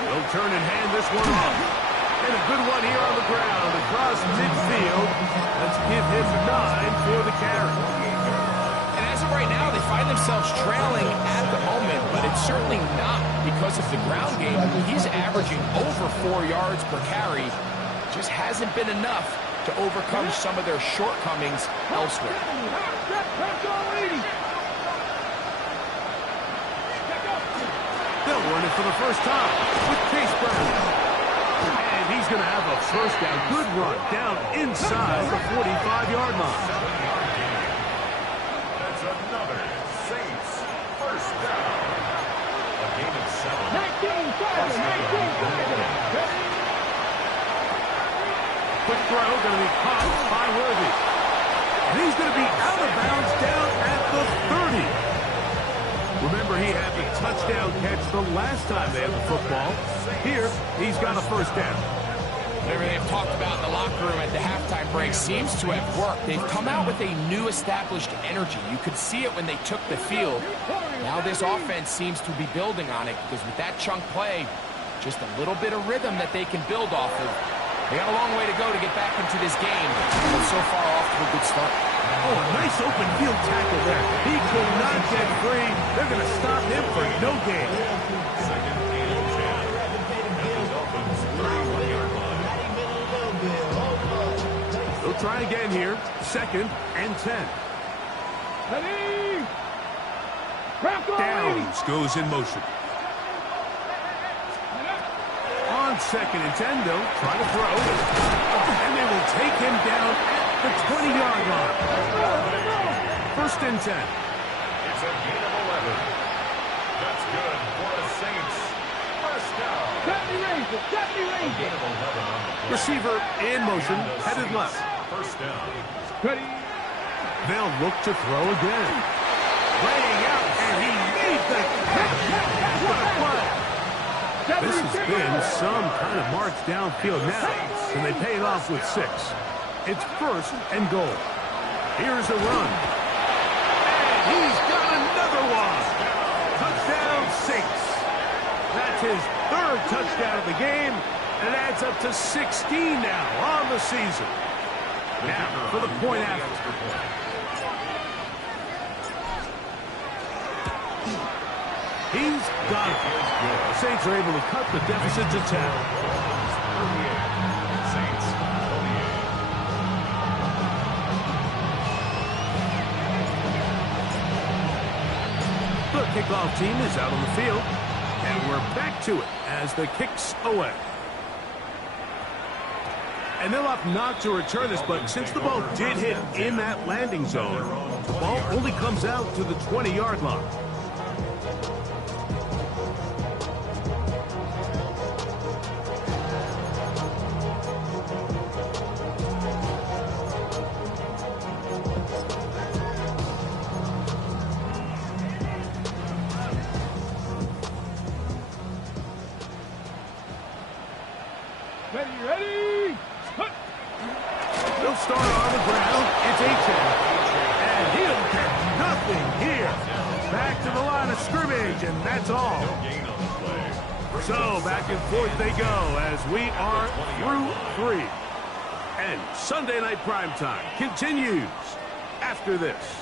They'll turn and hand this one off. And a good one here on the ground across midfield. Let's give him 9 for the carry. And as of right now, they find themselves trailing at the moment, but it's certainly not because of the ground game. He's averaging over 4 yards per carry. Just hasn't been enough to overcome some of their shortcomings elsewhere. They'll run it for the first time with Chase Brown. And he's going to have a first down. Good run down inside the 45-yard line. That's another Saints first down. A gain of 7. 19 Cardinals, 19 Cardinals. Quick throw going to be caught by Worthy. And he's going to be out of bounds down at the 30. Remember, he had the touchdown catch the last time they had the football. Here, he's got a first down. Whatever they've talked about in the locker room at the halftime break seems to have worked. They've come out with a new established energy. You could see it when they took the field. Now this offense seems to be building on it because with that chunk play, just a little bit of rhythm that they can build off of. They got a long way to go to get back into this game, but so far off to a good start. Oh, a nice open field tackle there. He could not get free. They're going to stop him for no gain. Second and 10. At the Dolphins' 31-yard line. They'll try again here. Second and 10. Ready? Downs goes in motion. On second and 10, they'll try to throw. And they will take him down at the 20-yard line. First and 10. It's a gain of 11. That's good for the Saints. First down. 70 Rangers, 70 Rangers. Gain of 11 on the play. Receiver in motion, headed left. First down. Ready? They'll look to throw again. Laying out, and he made the catch. What a play. This has been some kind of march downfield now, and they pay it off with 6. It's first and goal. Here's a run. And he's got another one. Touchdown, Saints. That's his 3rd touchdown of the game, and it adds up to 16 now on the season. Now for the point after. He's got it. The Saints are able to cut the deficit to 10. Saints 28. The kickoff team is out on the field, and we're back to it as the kick's away. And they'll opt not to return this, but since the ball did hit in that landing zone, the ball only comes out to the 20-yard line. Ready? They'll start on the ground. It's Achane. And he'll get nothing here. Back to the line of scrimmage, and that's all. Gain on the play. So back and forth they go as we are through 3. And Sunday Night Primetime continues after this.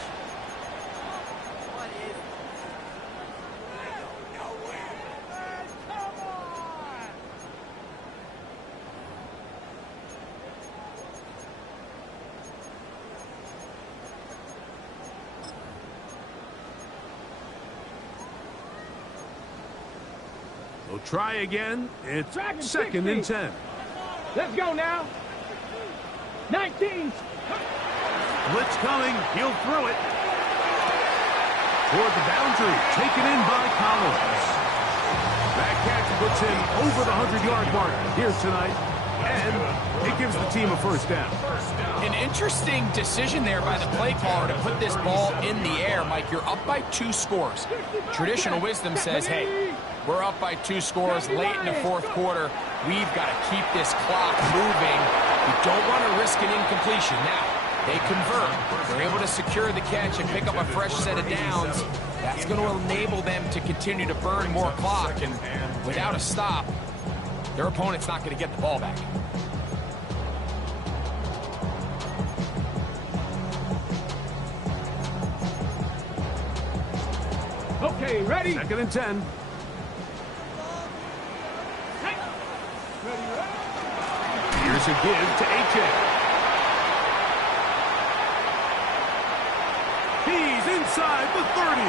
We'll try again. It's Dragon second and 10. Let's go now. 19. Blitz coming. He'll throw it. Toward the boundary. Taken in by Collins. That catch puts him over the 100-yard mark here tonight. And it gives the team a first down. An interesting decision there by the play caller to put this ball in the air. Mike, you're up by 2 scores. Traditional wisdom says, hey, we're up by 2 scores late in the 4th quarter. We've got to keep this clock moving. You don't want to risk an incompletion. Now, they convert. They're able to secure the catch and pick up a fresh set of downs. That's going to enable them to continue to burn more clock. And without a stop, their opponent's not going to get the ball back. Okay, ready? Second and 10. Here's a give to Achane. He's inside the 30.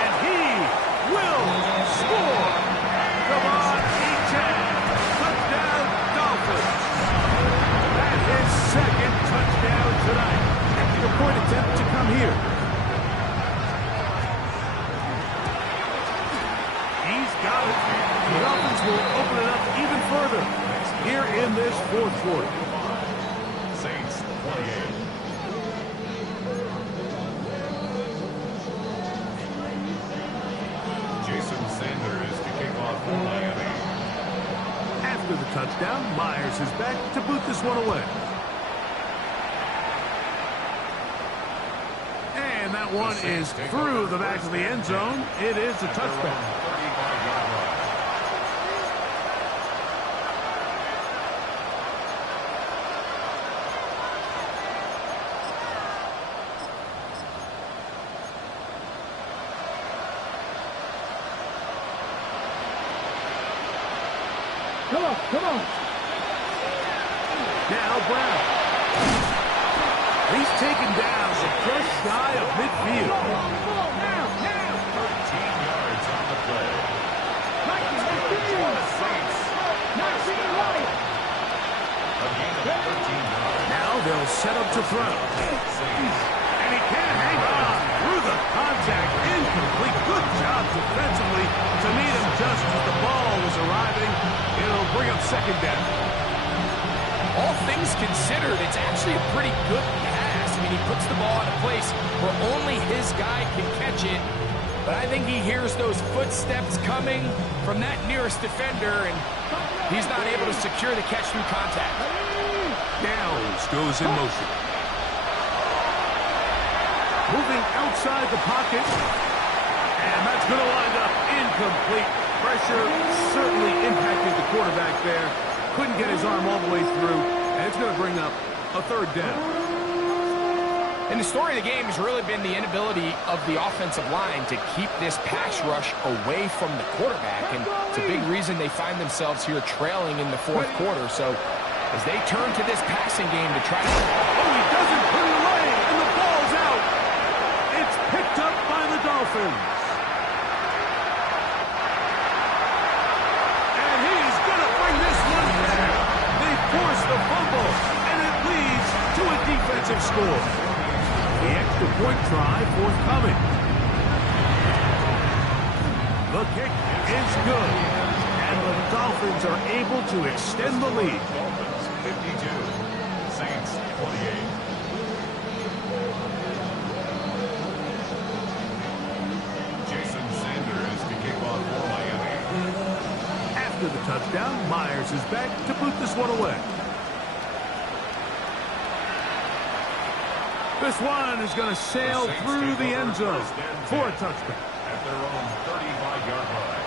And he will score. Come on, Achane. Touchdown. in this fourth quarter. Saints 28. Jason Sanders to kick off for Miami. After the touchdown, Myers is back to boot this one away. And that one is through the back of the end zone. It is a touchdown. 35-yard line. Come on. Now Brown. He's taken down just shy of midfield. Now. 13 yards on the play. 19 Saints. right. A gain of 13 yards. Now they'll set up to throw. Saints. And he can't hang on through the contact. Incomplete. Good job defensively to meet him just as the ball was arriving. It'll bring up second down. All things considered, it's actually a pretty good pass. I mean, he puts the ball in a place where only his guy can catch it. But I think he hears those footsteps coming from that nearest defender, and he's not able to secure the catch through contact. Downs goes in motion. Moving outside the pocket. And that's going to wind up incomplete. Pressure certainly impacted the quarterback there. Couldn't get his arm all the way through. And it's going to bring up a third down. And the story of the game has really been the inability of the offensive line to keep this pass rush away from the quarterback. And it's a big reason they find themselves here trailing in the fourth quarter. So as they turn to this passing game to try to... Oh, he doesn't put it away, and the ball's out. It's picked up by the Dolphins. And he's going to bring this one back. They force the fumble, and it leads to a defensive score. The extra point try forthcoming. The kick is good, and the Dolphins are able to extend the lead. Dolphins 52. Saints 28. Jason Sanders to kick off for Miami. After the touchdown, Myers is back to boot this one away. This one is going to sail through the end zone for a touchdown. At their own 35-yard line.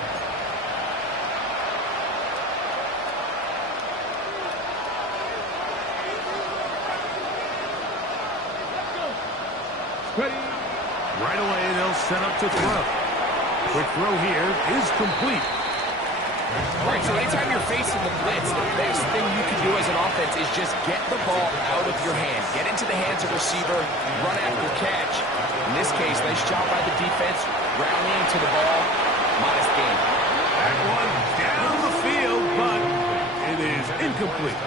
Right away, they'll set up to throw. Quick throw here is complete. Right, so anytime you're facing the blitz, the best thing you can do as an offense is just get the ball out of your hand. Get into the hands of receiver, run after catch. In this case, nice job by the defense, rallying to the ball. Modest gain. That one down the field, but it is incomplete.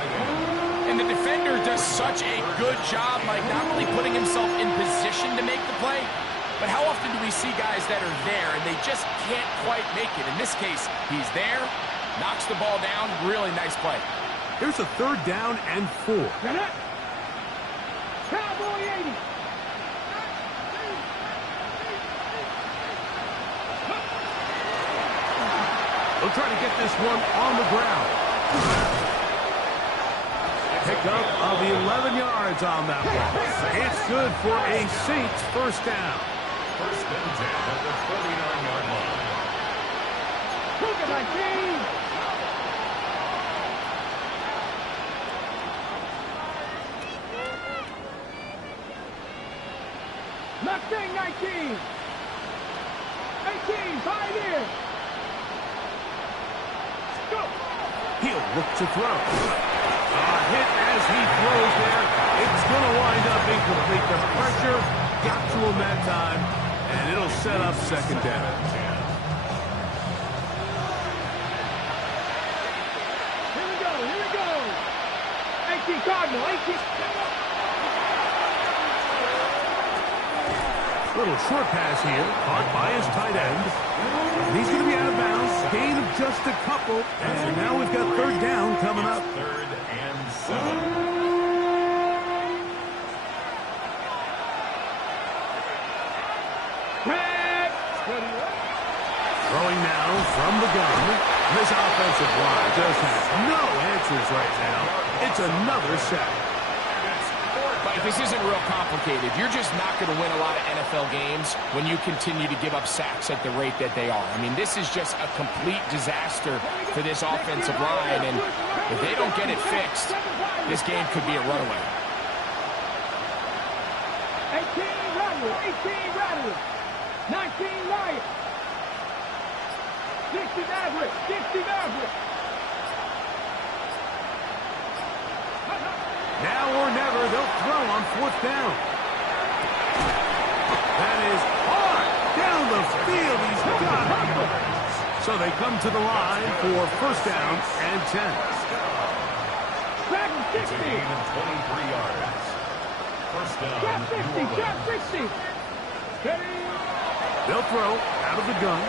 And the defender does such a good job, like not only putting himself in position to make the play, but how often do we see guys that are there and they just can't quite make it? In this case, he's there, knocks the ball down, really nice play. Here's a third down and 4. Cowboy 80. They'll try to get this one on the ground. Pickup of 11 yards on that one. It's good for a Saints first down. First and 10 at the 39-yard line. Look at my team. Mustang 19. 18, Pioneer. Go. He'll look to throw. A hit as he throws there. It's going to wind up incomplete. The pressure got to him that time, and it'll set up second down. Here we go. 18 Cardinal, 18. Little short pass here, caught by his tight end. And he's going to be out of bounds. Gain of just a couple. And now we've got third down coming up. 3rd and 7. Throwing now from the gun. This offensive line just has no answers right now. It's another sack. Mike, this isn't real complicated. You're just not going to win a lot of NFL games when you continue to give up sacks at the rate that they are. I mean, this is just a complete disaster for this offensive line, and if they don't get it fixed, this game could be a runaway. 18 Rattler, 18 Rattler, 19 Lion, 60 Maverick, 60 Maverick. Now or never, they'll throw on 4th down. That is hard down the field. He's got it. So they come to the line for 1st down and 10. Dragon 60. It's a gain of 23 yards. 1st down. Drop 60, drop 60. Ready? They'll throw out of the gun.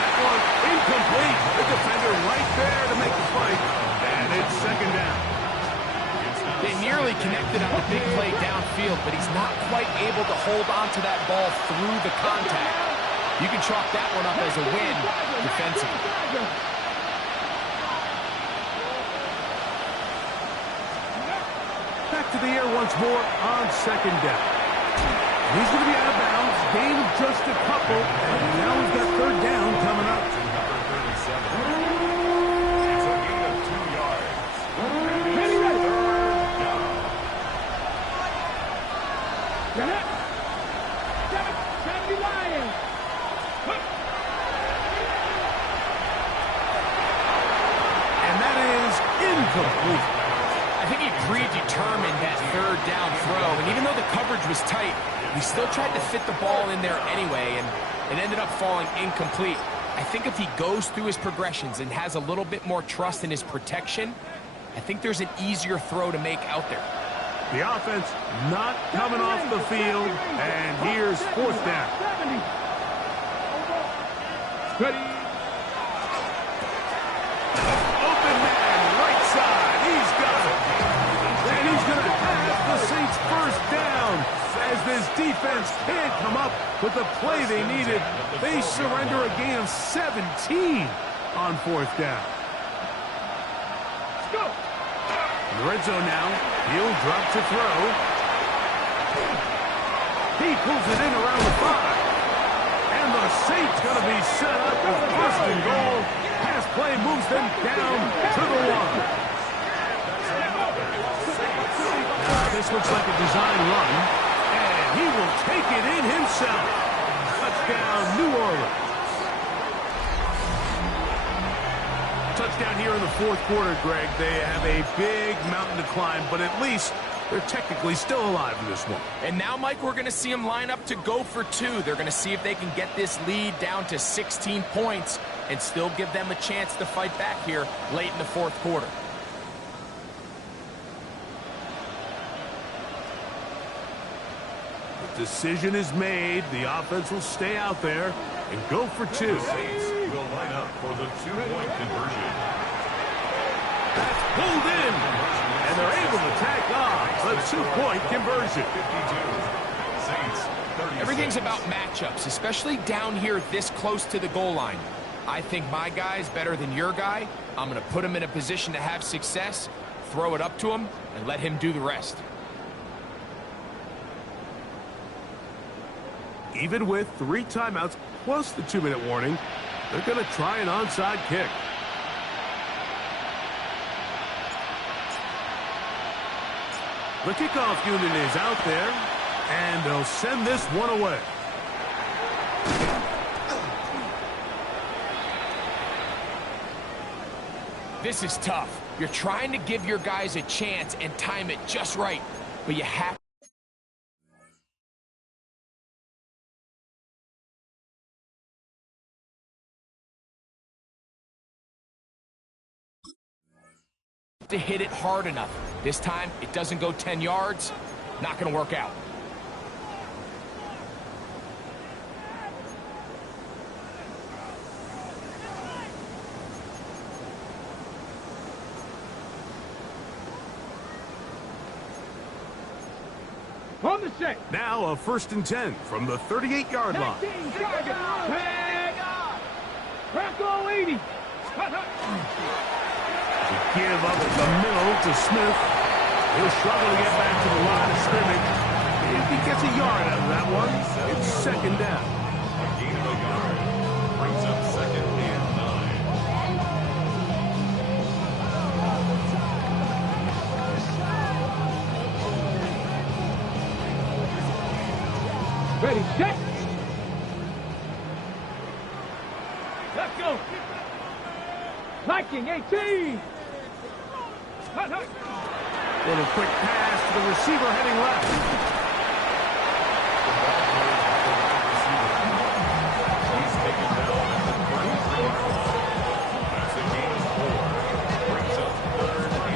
That one incomplete. The defender right there to make the fight. And it's 2nd down. They nearly connected on the big play downfield, but he's not quite able to hold on to that ball through the contact. You can chalk that one up as a win defensively. Back to the air once more on 2nd down. He's going to be out of bounds. Gain of just a couple. And now we've got 3rd down coming up. Number 37. It's a gain of 2 yards. Ready, ready. Got it. 70 Lions. And that is incomplete. I think he predetermined that 3rd down throw, and even though the coverage was tight, he still tried to fit the ball in there anyway, and it ended up falling incomplete. I think if he goes through his progressions and has a little bit more trust in his protection, I think there's an easier throw to make out there. The offense not coming off the field, and here's 4th down. 70. Ready. Open man, right side. He's got it. And he's going to have the Saints 1st down. As this defense can't come up with the play they needed, they surrender a gain of 17 on 4th down. Let's go. In the red zone now, he'll drop to throw. He pulls it in around the 5. And the Saints going to be set up with 1st and goal. Pass play moves them down to the 1. This looks like a design run, and he will take it in himself. Touchdown, New Orleans. Touchdown here in the 4th quarter, Greg. They have a big mountain to climb, but at least they're technically still alive in this one. And now, Mike, we're going to see them line up to go for 2. They're going to see if they can get this lead down to 16 points and still give them a chance to fight back here late in the 4th quarter. The decision is made. The offense will stay out there and go for 2. The Saints will line up for the 2-point conversion. That's pulled in, and they're able to tack off a 2-point conversion. 52. Saints 36. Everything's about matchups, especially down here this close to the goal line. I think my guy's better than your guy. I'm going to put him in a position to have success, throw it up to him, and let him do the rest. Even with 3 timeouts plus the 2-minute warning, they're going to try an onside kick. The kickoff unit is out there, and they'll send this one away. This is tough. You're trying to give your guys a chance and time it just right, but you have to hit it hard enough. This time, it doesn't go 10 yards. Not going to work out. On the set. Now a 1st and 10 from the 38-yard line. 19, target. Tag. Bronco 80. To give up the middle to Smith. He'll struggle to get back to the line of scrimmage. If he gets a yard out of that one, it's 2nd down. A gain of a yard brings up 2nd and 9. Ready, set. Let's go. Viking 18. Hut, hut. Little quick pass to the receiver heading left. He's taken down at the 33-yard line. That's a gain of 4. Brings up 3rd and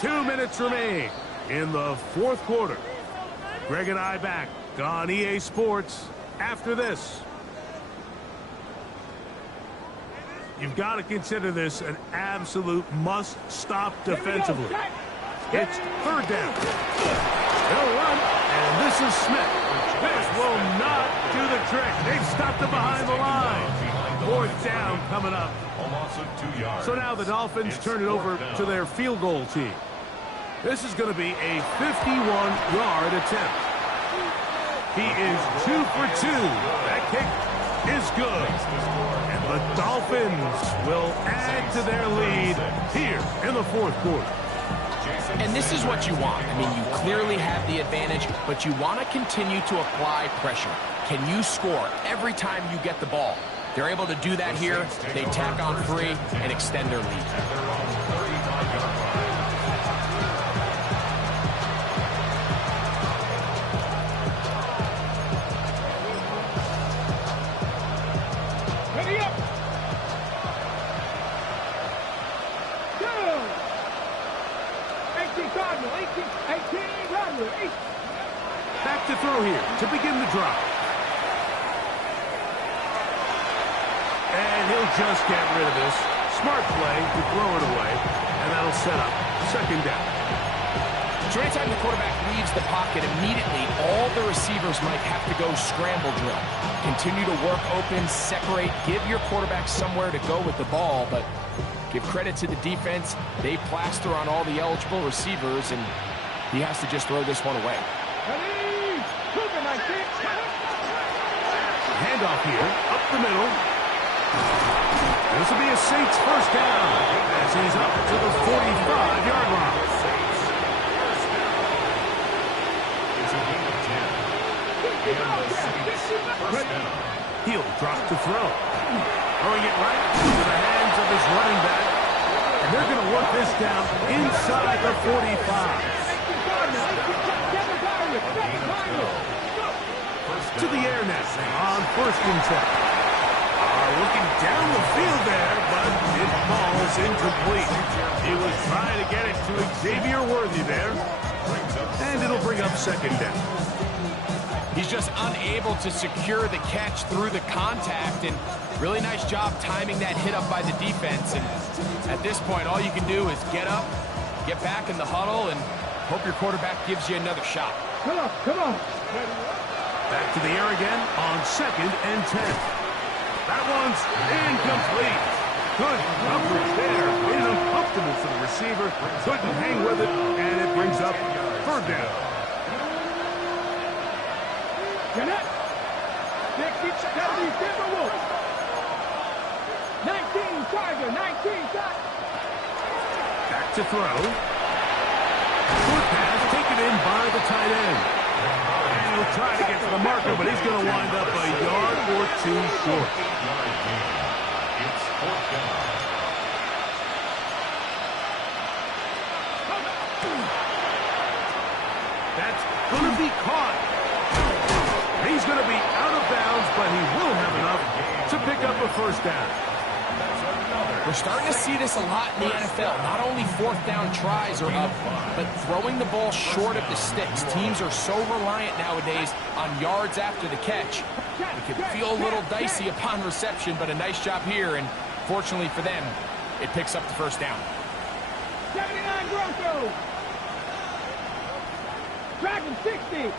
2 minutes remain in the 4th quarter. Greg and I back on EA Sports after this. You've got to consider this an absolute must-stop defensively. It's 3rd down. They'll run, and this is Smith. This will not do the trick. They've stopped him behind the line. 4th down coming up. A loss of 2 yards. So now the Dolphins turn it over to their field goal team. This is going to be a 51-yard attempt. He is 2 for 2. That kick is good. And the Dolphins will add to their lead here in the 4th quarter. And this is what you want. I mean, you clearly have the advantage, but you want to continue to apply pressure. Can you score every time you get the ball? They're able to do that here. They tack on 3 and extend their lead. Ready up. Go. 18 Cardinal, 18 Rattler, 8. Back to throw here to begin the drive. And he'll just get rid of this. Smart play to throw it away, and that'll set up 2nd down. So anytime the quarterback leaves the pocket immediately, all the receivers might have to go scramble drill. Continue to work open, separate, give your quarterback somewhere to go with the ball, but give credit to the defense. They plaster on all the eligible receivers, and he has to just throw this one away. Ready. Cougar 19. Handoff here, up the middle. This will be a Saints 1st down as he's up to the 45-yard line. It's a gain of 10. And the Saints 1st down. He'll drop to throw. Throwing it right into the hands of his running back. And they're going to work this down inside the 45. To the air now on 1st and 10. Looking down the field there, but it falls incomplete. He was trying to get it to Xavier Worthy there. And it'll bring up 2nd down. He's just unable to secure the catch through the contact, and really nice job timing that hit up by the defense. And at this point, all you can do is get up, get back in the huddle, and hope your quarterback gives you another shot. Come on, come on. Back to the air again on 2nd and 10. That one's incomplete. Good coverage there. It is uncomfortable for the receiver. Couldn't hang with it, and it brings up 3rd down. Connect. 60, 70, Timberwolves. 19, Tiger, 19, Tiger. Back to throw. Short pass taken in by the tight end. And he'll try to get to the marker, but he's going to wind up a yard or 2 short. It's 4th down. That's going to be caught. He's going to be out of bounds, but he will have enough to pick up a 1st down. We're starting to see this a lot in the NFL. Not only fourth down tries are up, but throwing the ball short of the sticks. Teams are so reliant nowadays on yards after the catch. It can feel a little dicey upon reception, but a nice job here, and fortunately for them, it picks up the first down. 79 Broncos. Dragon 60.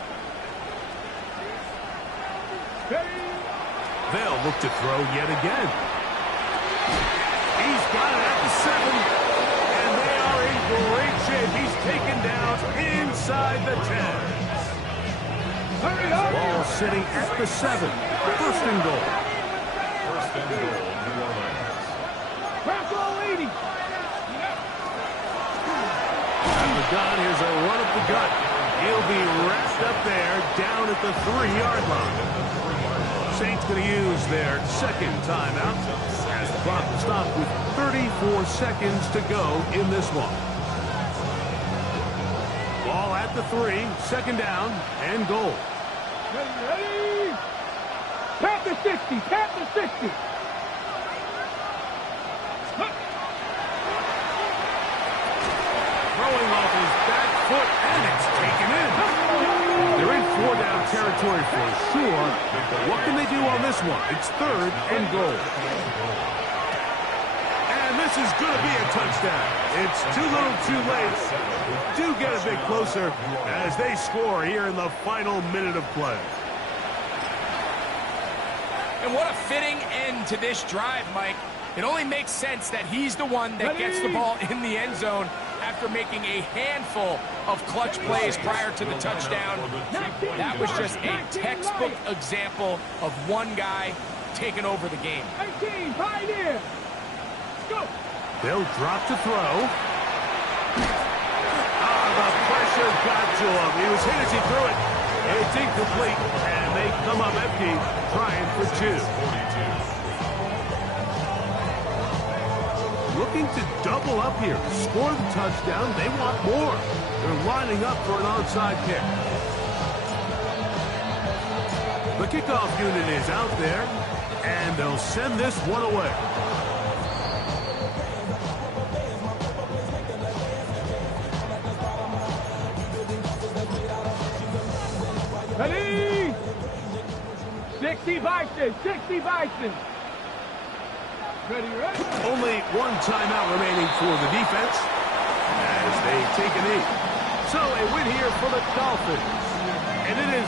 They'll look to throw yet again. He's got it at the 7, and they are in great shape. He's taken down inside the 10. Ball sitting at the 7. First and goal. First and goal, New Orleans. Bronco 80. Out of the gun, here's a run up the gut. He'll be wrapped up there down at the 3-yard line. Saints going to use their second timeout as the clock will stop with 34 seconds to go in this one. Ball at the 3, second down and goal. Ready? Panther 60. Panther 60. Throwing off his back foot, and it's taken in. They're in 4-down territory for sure, but what can they do on this one? It's third and goal. And this is going to be a touchdown. It's too little too late. Do get a bit closer as they score here in the final minute of play. And what a fitting end to this drive, Mike. It only makes sense that he's the one that gets the ball in the end zone after making a handful of clutch plays prior to the touchdown. That was just a textbook example of one guy taking over the game. 18, Pioneer. Go. They'll drop to throw. The pressure got to him. He was hit as he threw it. It's incomplete, and they come up empty, trying for 2. Looking to double up here. Score the touchdown. They want more. They're lining up for an onside kick. The kickoff unit is out there, and they'll send this one away. Ready? 60 Bison. 60 Bison. Ready? Only one timeout remaining for the defense as they take a knee. So a win here for the Dolphins. And it is